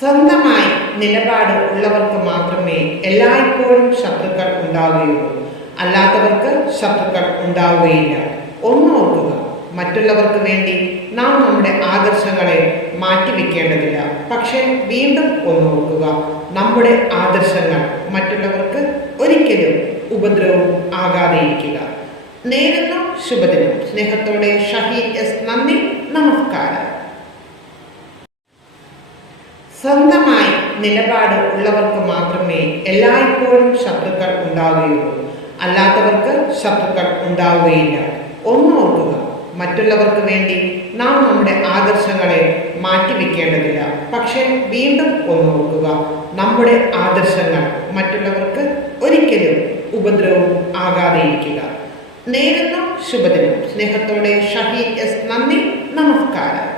സ്വന്തമായി നിലപാട് ഉള്ളവർക്ക് മാത്രമേ എല്ലായ്പ്പോഴും ശത്രുക്കൾ ഉണ്ടാവുകയുള്ളൂ. അല്ലാത്തവർക്ക് ശത്രുക്കൾ ഉണ്ടാവുകയില്ല. ഓർക്കുക, മറ്റുള്ളവർക്ക് വേണ്ടി നാം നമ്മുടെ ആദർശങ്ങളെ മാറ്റിവെക്കേണ്ടതില്ല. പക്ഷെ വീണ്ടും ഓർക്കുക, നമ്മുടെ ആദർശങ്ങൾ മറ്റുള്ളവർക്ക് ഒരിക്കലും ഉപദ്രവവും ആകാതെയിരിക്കുക. നേരുന്നു ശുഭദിനം. സ്നേഹത്തോടെ ഷഹീൻ എസ്. നന്ദി, നമസ്കാരം. സ്വന്തമായി നിലപാട് ഉള്ളവർക്ക് മാത്രമേ എല്ലായ്പ്പോഴും ശത്രുക്കൾ ഉണ്ടാവുകയുള്ളൂ. അല്ലാത്തവർക്ക് ശത്രുക്കൾ ഉണ്ടാവുകയില്ല. ഓർക്കുക, മറ്റുള്ളവർക്ക് വേണ്ടി നാം നമ്മുടെ ആദർശങ്ങളെ മാറ്റിവെക്കേണ്ടതില്ല. പക്ഷെ വീണ്ടും ഓർക്കുക, നമ്മുടെ ആദർശങ്ങൾ മറ്റുള്ളവർക്ക് ഒരിക്കലും ഉപദ്രവവും ആകാതെയിരിക്കുക. നേരുന്നു ശുഭദിനം. സ്നേഹത്തോടെ ഷഹീൻ എസ്. നന്ദി, നമസ്കാരം.